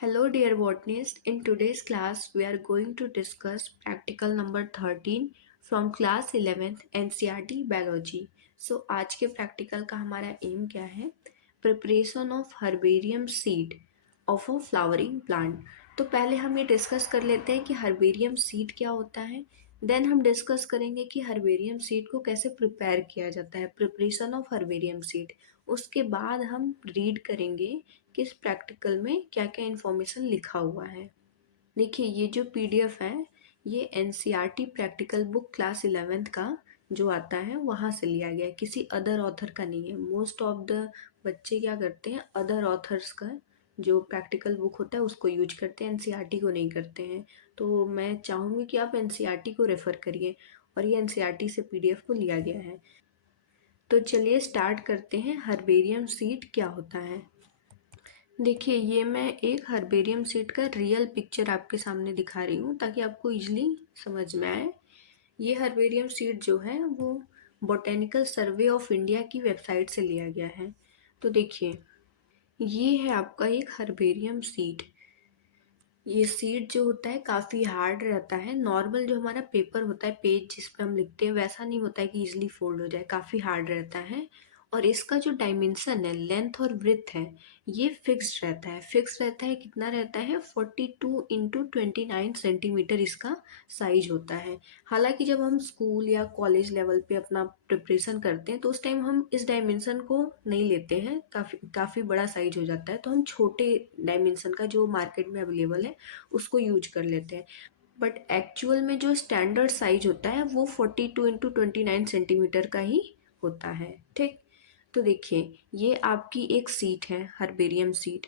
Hello, dear botanist. In today's class, we are going to discuss practical number 13 from class 11th NCERT Biology. So, आज के practical का हमारा M क्या है? Preparation of herbarium seed of a flowering plant. तो पहले हम ये डिस्कस कर लेते हैं कि हर्बेरियम सीड क्या होता है. देन हम डिस्कस करेंगे कि हर्बेरियम सीड को कैसे प्रिपेयर किया जाता है, प्रिपरेशन ऑफ हर्बेरियम सीड. उसके बाद हम रीड करेंगे कि इस प्रैक्टिकल में क्या क्या इन्फॉर्मेशन लिखा हुआ है. देखिए, ये जो पीडीएफ है ये NCERT practical book class 11th का जो आता है वहाँ से लिया गया है, किसी अदर ऑथर का नहीं है. मोस्ट ऑफ द बच्चे क्या करते हैं, अदर ऑथर्स का जो प्रैक्टिकल बुक होता है उसको यूज करते हैं, एनसीईआरटी को नहीं करते हैं. तो मैं चाहूँगी कि आप एनसीईआरटी को रेफ़र करिए और ये एनसीईआरटी से पीडीएफ को लिया गया है. तो चलिए स्टार्ट करते हैं. हर्बेरियम सीड क्या होता है. देखिए, ये मैं एक हर्बेरियम सीड का रियल पिक्चर आपके सामने दिखा रही हूँ ताकि आपको इजली समझ में आए. ये हर्बेरियम सीड जो है वो बोटेनिकल सर्वे ऑफ इंडिया की वेबसाइट से लिया गया है. तो देखिए, ये है आपका एक हर्बेरियम सीड. ये सीड जो होता है काफ़ी हार्ड रहता है. नॉर्मल जो हमारा पेपर होता है, पेज जिस पे हम लिखते हैं, वैसा नहीं होता है कि इजीली फोल्ड हो जाए, काफ़ी हार्ड रहता है. और इसका जो डायमेंशन है, लेंथ और ब्रेथ है, ये फिक्स्ड रहता है. फिक्स रहता है, कितना रहता है, 42 × 29 सेंटीमीटर इसका साइज होता है. हालांकि जब हम स्कूल या कॉलेज लेवल पे अपना प्रिपरेशन करते हैं तो उस टाइम हम इस डायमेंशन को नहीं लेते हैं, काफ़ी बड़ा साइज हो जाता है, तो हम छोटे डायमेंशन का जो मार्केट में अवेलेबल है उसको यूज कर लेते हैं. बट एक्चुअल में जो स्टैंडर्ड साइज होता है वो 42 × 29 सेंटीमीटर का ही होता है. ठीक. तो देखिए, ये आपकी एक सीट है, हर्बेरियम सीट.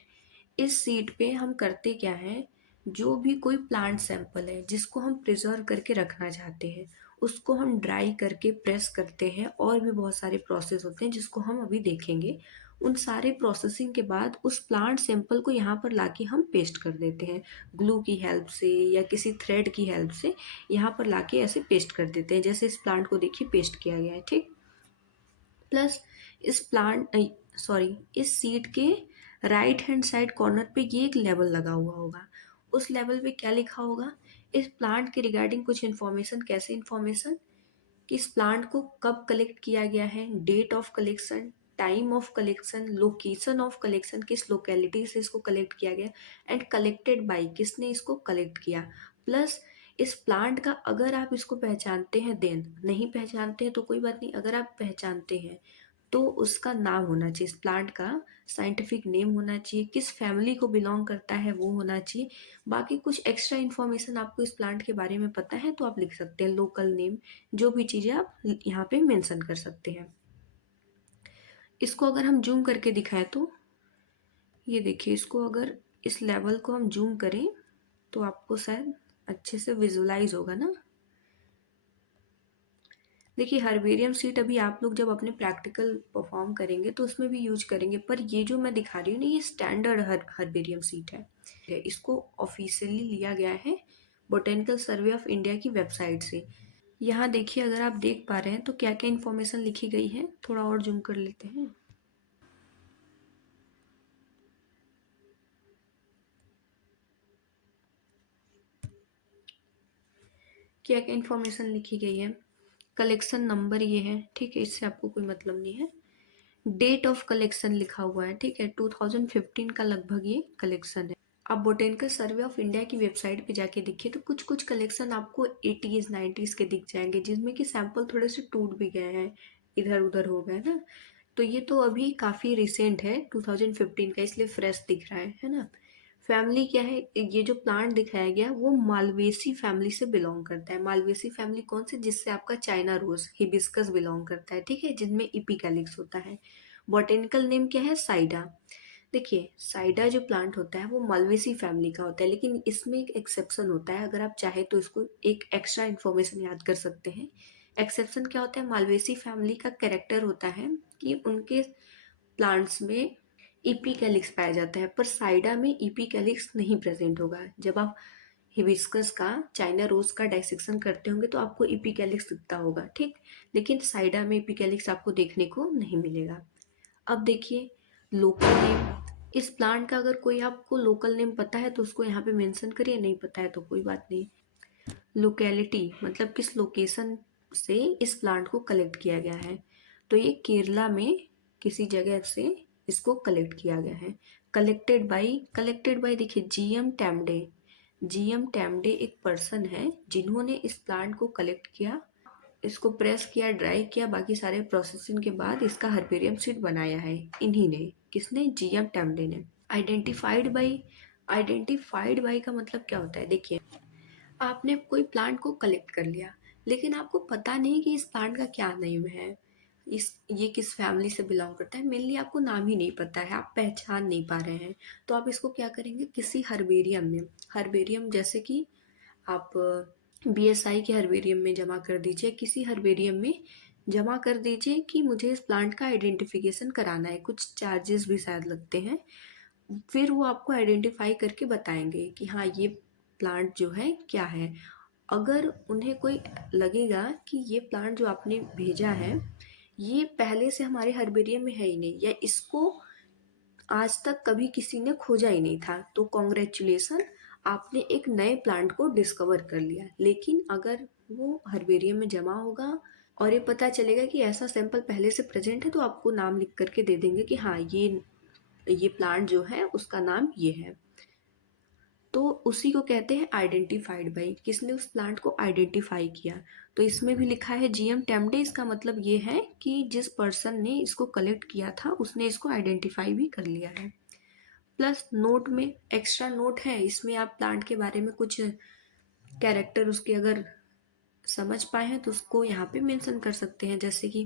इस सीट पे हम करते क्या है, जो भी कोई प्लांट सैंपल है जिसको हम प्रिजर्व करके रखना चाहते हैं उसको हम ड्राई करके प्रेस करते हैं, और भी बहुत सारे प्रोसेस होते हैं जिसको हम अभी देखेंगे. उन सारे प्रोसेसिंग के बाद उस प्लांट सैंपल को यहाँ पर लाके हम पेस्ट कर देते हैं, ग्लू की हेल्प से या किसी थ्रेड की हेल्प से यहाँ पर लाके ऐसे पेस्ट कर देते हैं. जैसे इस प्लांट को देखिए पेस्ट किया गया है. ठीक. प्लस इस सीट के राइट हैंड साइड कॉर्नर पे ये एक लेबल लगा हुआ होगा. उस लेबल पे क्या लिखा होगा, इस प्लांट के रिगार्डिंग कुछ इन्फॉर्मेशन. कैसे इन्फॉर्मेशन, कि इस प्लांट को कब कलेक्ट किया गया है, date of collection, time of collection, location of collection, किस लोकेलिटी से इसको कलेक्ट किया गया, एंड कलेक्टेड बाय, किसने इसको कलेक्ट किया. प्लस इस प्लांट का अगर आप इसको पहचानते हैं देन, नहीं पहचानते हैं तो कोई बात नहीं, अगर आप पहचानते हैं तो उसका नाम होना चाहिए, इस प्लांट का साइंटिफिक नेम होना चाहिए, किस फैमिली को बिलोंग करता है वो होना चाहिए. बाकी कुछ एक्स्ट्रा इन्फॉर्मेशन आपको इस प्लांट के बारे में पता है तो आप लिख सकते हैं, लोकल नेम, जो भी चीज़ें आप यहाँ पे मेंशन कर सकते हैं. इसको अगर हम जूम करके दिखाएं तो ये देखिए, इसको अगर इस लेवल को हम जूम करें तो आपको शायद अच्छे से विजुलाइज होगा ना. देखिए, हर्बेरियम सीट अभी आप लोग जब अपने प्रैक्टिकल परफॉर्म करेंगे तो उसमें भी यूज करेंगे, पर ये जो मैं दिखा रही हूँ ना, ये स्टैंडर्ड हर्बेरियम सीट है. इसको ऑफिशियली लिया गया है बोटेनिकल सर्वे ऑफ इंडिया की वेबसाइट से. यहाँ देखिए, अगर आप देख पा रहे हैं तो क्या क्या इन्फॉर्मेशन लिखी गई है. थोड़ा और जूम कर लेते हैं. क्या क्या इन्फॉर्मेशन लिखी गई है. कलेक्शन नंबर ये है, ठीक है, इससे आपको कोई मतलब नहीं है. डेट ऑफ कलेक्शन लिखा हुआ है, ठीक है, 2015 का लगभग ये कलेक्शन है. आप बोटेनिकल सर्वे ऑफ इंडिया की वेबसाइट पे जाके देखिए तो कुछ कुछ कलेक्शन आपको 80s 90s के दिख जाएंगे, जिसमें कि सैंपल थोड़े से टूट भी गए हैं, इधर उधर हो गए ना. तो ये तो अभी काफ़ी रिसेंट है, 2015 का, इसलिए फ्रेश दिख रहा है ना. फैमिली क्या है, ये जो प्लांट दिखाया गया वो मालवेसी फैमिली से बिलोंग करता है. मालवेसी फैमिली कौन से, जिससे आपका चाइना रोज हिबिस्कस बिलोंग करता है, ठीक है, जिनमें इपिकैलिक्स होता है. बॉटेनिकल नेम क्या है, साइडा. देखिए, साइडा जो प्लांट होता है वो मालवेसी फैमिली का होता है, लेकिन इसमें एक एक्सेप्शन होता है. अगर आप चाहे तो इसको एक एक्स्ट्रा इन्फॉर्मेशन याद कर सकते हैं. एक्सेप्शन क्या होता है, मालवेसी फैमिली का कैरेक्टर होता है कि उनके प्लांट्स में इपिकैलिक्स पाया जाता है, पर साइडा में इपिकैलिक्स नहीं प्रेजेंट होगा. जब आप हिबिस्कस का, चाइना रोज का डाइसेक्शन करते होंगे तो आपको इपिकैलिक्स दिखता होगा, ठीक, लेकिन साइडा में इपिकैलिक्स आपको देखने को नहीं मिलेगा. अब देखिए, लोकल नेम, इस प्लांट का अगर कोई आपको लोकल नेम पता है तो उसको यहाँ पे मेंशन करिए, नहीं पता है तो कोई बात नहीं। लोकेलिटी मतलब किस लोकेशन से इस प्लांट को कलेक्ट किया गया है, तो ये केरला में किसी जगह से इसको कलेक्ट किया गया है। कलेक्टेड बाई देखिए जीएम टैमडे। जीएम टैमडे एक पर्सन है जिन्होंने इस प्लांट को कलेक्ट किया, इसको प्रेस किया, ड्राई किया, बाकी सारे प्रोसेसिंग के बाद इसका हर्बेरियम सीड बनाया है इन्हीं ने। किसने? जीएम टैमडे ने। आइडेंटिफाइड बाई का मतलब क्या होता है? देखिए, आपने कोई प्लांट को कलेक्ट कर लिया, लेकिन आपको पता नहीं कि इस प्लांट का क्या नेम है, इस ये किस फैमिली से बिलोंग करता है, मेनली आपको नाम ही नहीं पता है, आप पहचान नहीं पा रहे हैं, तो आप इसको क्या करेंगे, किसी हर्बेरियम में, हर्बेरियम जैसे कि आप बीएसआई के हर्बेरियम में जमा कर दीजिए, किसी हर्बेरियम में जमा कर दीजिए कि मुझे इस प्लांट का आइडेंटिफिकेशन कराना है, कुछ चार्जेस भी शायद लगते हैं, फिर वो आपको आइडेंटिफाई करके बताएंगे कि हाँ ये प्लांट जो है क्या है। अगर उन्हें कोई लगेगा कि ये प्लांट जो आपने भेजा है ये पहले से हमारे हर्बेरियम में है ही नहीं, या इसको आज तक कभी किसी ने खोजा ही नहीं था, तो कॉन्ग्रेचुलेसन, आपने एक नए प्लांट को डिस्कवर कर लिया। लेकिन अगर वो हर्बेरियम में जमा होगा और ये पता चलेगा कि ऐसा सैंपल पहले से प्रेजेंट है, तो आपको नाम लिख करके दे देंगे कि हाँ ये प्लांट जो है उसका नाम ये है। तो उसी को कहते हैं आइडेंटिफाइड बाई, किसने उस प्लांट को आइडेंटिफाई किया। तो इसमें भी लिखा है जीएम टेम्पडे, इसका मतलब ये है कि जिस पर्सन ने इसको कलेक्ट किया था उसने इसको आइडेंटिफाई भी कर लिया है। प्लस नोट में एक्स्ट्रा नोट है, इसमें आप प्लांट के बारे में कुछ कैरेक्टर उसके अगर समझ पाए हैं तो उसको यहाँ पे मेंशन कर सकते हैं, जैसे कि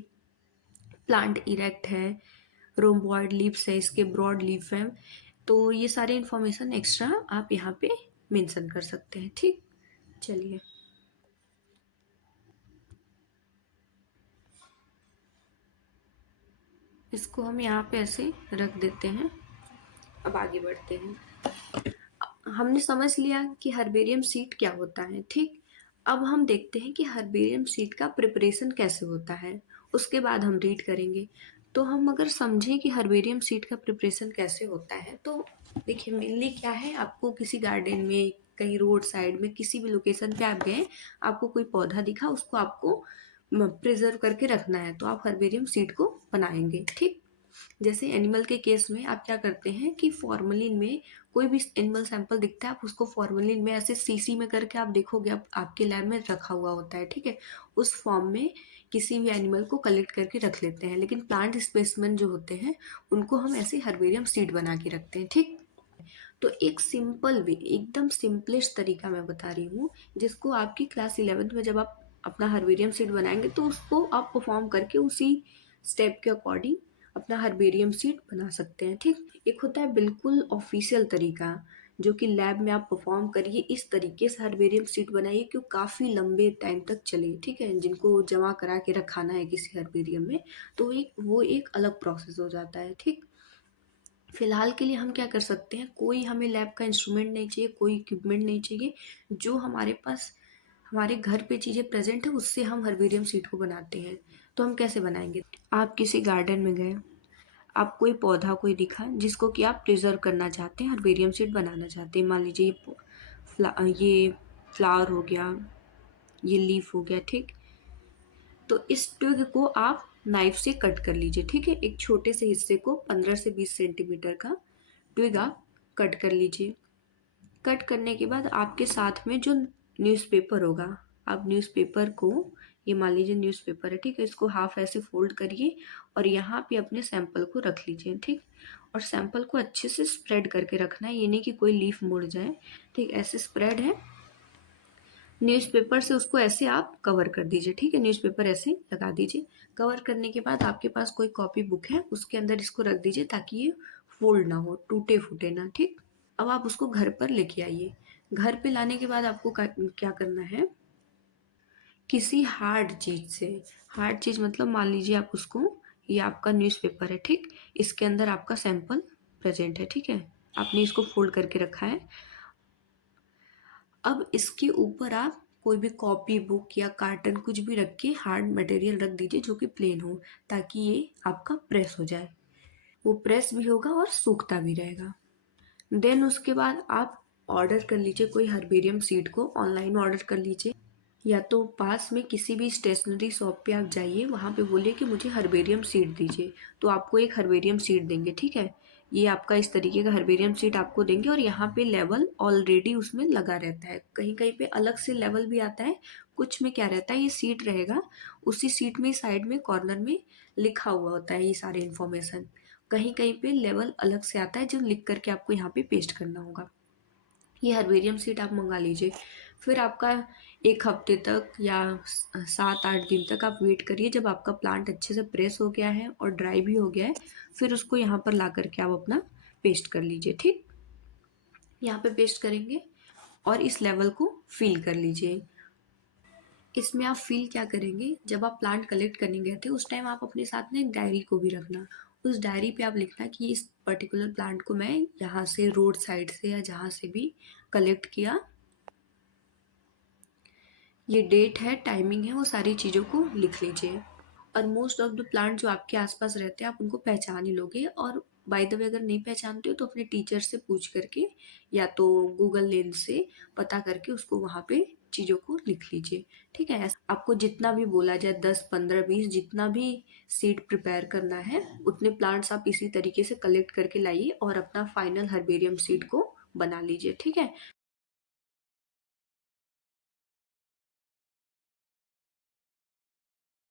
प्लांट इरेक्ट है, रोम्बॉइड लीव्स है, इसके ब्रॉड लीफ है, तो ये सारे इंफॉर्मेशन एक्स्ट्रा आप यहाँ पे मेंशन कर सकते हैं। ठीक, चलिए इसको हम यहाँ पे ऐसे रख देते हैं। अब आगे बढ़ते हैं। हमने समझ लिया कि हर्बेरियम सीड क्या होता है, ठीक। अब हम देखते हैं कि हर्बेरियम सीड का प्रिपरेशन कैसे होता है, उसके बाद हम रीड करेंगे। तो हम अगर समझें कि हर्बेरियम सीड का प्रिपरेशन कैसे होता है, तो देखिए मेनली क्या है, आपको किसी गार्डन में, कहीं रोड साइड में, किसी भी लोकेशन पे आप गए, आपको कोई पौधा दिखा, उसको आपको प्रिजर्व करके रखना है, तो आप हर्बेरियम सीड को बनाएंगे, ठीक। जैसे एनिमल के केस में आप क्या करते हैं कि फॉर्मलिन में कोई भी एनिमल सैंपल दिखता है, आप उसको फॉर्मलिन में ऐसे सीसी में करके आप देखोगे, आप आपके लैब में रखा हुआ होता है, ठीक है। उस फॉर्म में किसी भी एनिमल को कलेक्ट करके रख लेते हैं, लेकिन प्लांट स्पेसिमेन जो होते हैं उनको हम ऐसे हर्बेरियम सीड बना के रखते हैं, ठीक। तो एक सिंपल वे, एकदम सिंपलेस्ट तरीका मैं बता रही हूँ, जिसको आपकी क्लास 11th में जब आप अपना हर्बेरियम सीड बनाएंगे तो उसको आप परफॉर्म करके उसी स्टेप के अकॉर्डिंग अपना हर्बेरियम सीड बना सकते हैं, ठीक। एक होता है बिल्कुल ऑफिशियल तरीका, जो कि लैब में आप परफॉर्म करिए, इस तरीके से हर्बेरियम सीड बनाइए कि वो काफ़ी लंबे टाइम तक चले, ठीक है, जिनको जमा करा के रखाना है किसी हर्बेरियम में, तो वो एक अलग प्रोसेस हो जाता है, ठीक। फिलहाल के लिए हम क्या कर सकते हैं, कोई हमें लैब का इंस्ट्रूमेंट नहीं चाहिए, कोई इक्विपमेंट नहीं चाहिए, जो हमारे पास हमारे घर पे चीज़ें प्रेजेंट है उससे हम हर्बेरियम सीड को बनाते हैं। तो हम कैसे बनाएंगे, आप किसी गार्डन में गए, आप कोई पौधा कोई दिखा जिसको कि आप प्रिजर्व करना चाहते हैं, हर्बेरियम सीड बनाना चाहते हैं, मान लीजिए ये फ्लावर हो गया, ये लीफ हो गया, ठीक। तो इस ट्विग को आप नाइफ से कट कर लीजिए, ठीक है, एक छोटे से हिस्से को 15 से 20 सेंटीमीटर का ट्विग आप कट कर लीजिए। कट करने के बाद आपके साथ में जो न्यूज़पेपर होगा, आप न्यूज़पेपर को, ये मान लीजिए न्यूज़पेपर है, ठीक है, इसको हाफ ऐसे फोल्ड करिए और यहाँ पे अपने सैंपल को रख लीजिए, ठीक। और सैंपल को अच्छे से स्प्रेड करके रखना है, ये नहीं कि कोई लीफ मुड़ जाए, ठीक, ऐसे स्प्रेड है। न्यूज़पेपर से उसको ऐसे आप कवर कर दीजिए, ठीक है, न्यूज़पेपर ऐसे लगा दीजिए। कवर करने के बाद आपके पास कोई कॉपी बुक है, उसके अंदर इसको रख दीजिए ताकि ये फोल्ड ना हो, टूटे फूटे ना, ठीक। अब आप उसको घर पर लेके आइए। घर पे लाने के बाद आपको क्या करना है, किसी हार्ड चीज से, हार्ड चीज मतलब मान लीजिए आप उसको, ये आपका न्यूज़पेपर है, ठीक, इसके अंदर आपका सैंपल प्रेजेंट है, ठीक है, आपने इसको फोल्ड करके रखा है। अब इसके ऊपर आप कोई भी कॉपी बुक या कार्टन कुछ भी रख के हार्ड मटेरियल रख दीजिए जो कि प्लेन हो, ताकि ये आपका प्रेस हो जाए। वो प्रेस भी होगा और सूखता भी रहेगा। देन उसके बाद आप ऑर्डर कर लीजिए कोई हर्बेरियम सीड को, ऑनलाइन ऑर्डर कर लीजिए, या तो पास में किसी भी स्टेशनरी शॉप पे आप जाइए, वहाँ पे बोलिए कि मुझे हर्बेरियम सीड दीजिए, तो आपको एक हर्बेरियम सीड देंगे। ठीक है, ये आपका इस तरीके का हर्बेरियम सीड आपको देंगे और यहाँ पे लेवल ऑलरेडी उसमें लगा रहता है। कहीं कहीं पे अलग से लेवल भी आता है, कुछ में क्या रहता है, ये सीट रहेगा, उसी सीट में साइड में कॉर्नर में लिखा हुआ होता है ये सारे इन्फॉर्मेशन। कहीं कहीं पे लेवल अलग से आता है जो लिख करके आपको यहाँ पे पेस्ट करना होगा। ये हर्बेरियम सीड आप मंगा लीजिए। फिर आपका 1 हफ्ते तक या 7-8 दिन तक आप वेट करिए, जब आपका प्लांट अच्छे से प्रेस हो गया है और ड्राई भी हो गया है, फिर उसको यहाँ पर ला करके आप अपना पेस्ट कर लीजिए। ठीक, यहाँ पे पेस्ट करेंगे और इस लेवल को फिल कर लीजिए। इसमें आप फील क्या करेंगे, जब आप प्लांट कलेक्ट करने गए थे उस टाइम आप अपने साथ में एक डायरी को भी रखना। उस डायरी पे आप लिखना कि इस पर्टिकुलर प्लांट को मैं यहाँ से रोड साइड से या जहाँ से भी कलेक्ट किया, ये डेट है, टाइमिंग है, वो सारी चीज़ों को लिख लीजिए। और मोस्ट ऑफ द प्लांट जो आपके आसपास रहते हैं आप उनको पहचान ही लोगे। और बाय द वे अगर नहीं पहचानते हो तो अपने टीचर से पूछ करके या तो गूगल लेंस से पता करके उसको वहाँ पे चीज़ों को लिख लीजिए। ठीक है, आपको जितना भी बोला जाए 10, 15, 20 जितना भी सीड प्रिपेयर करना है उतने प्लांट्स आप इसी तरीके से कलेक्ट करके लाइए और अपना फाइनल हर्बेरियम सीड को बना लीजिए। ठीक है।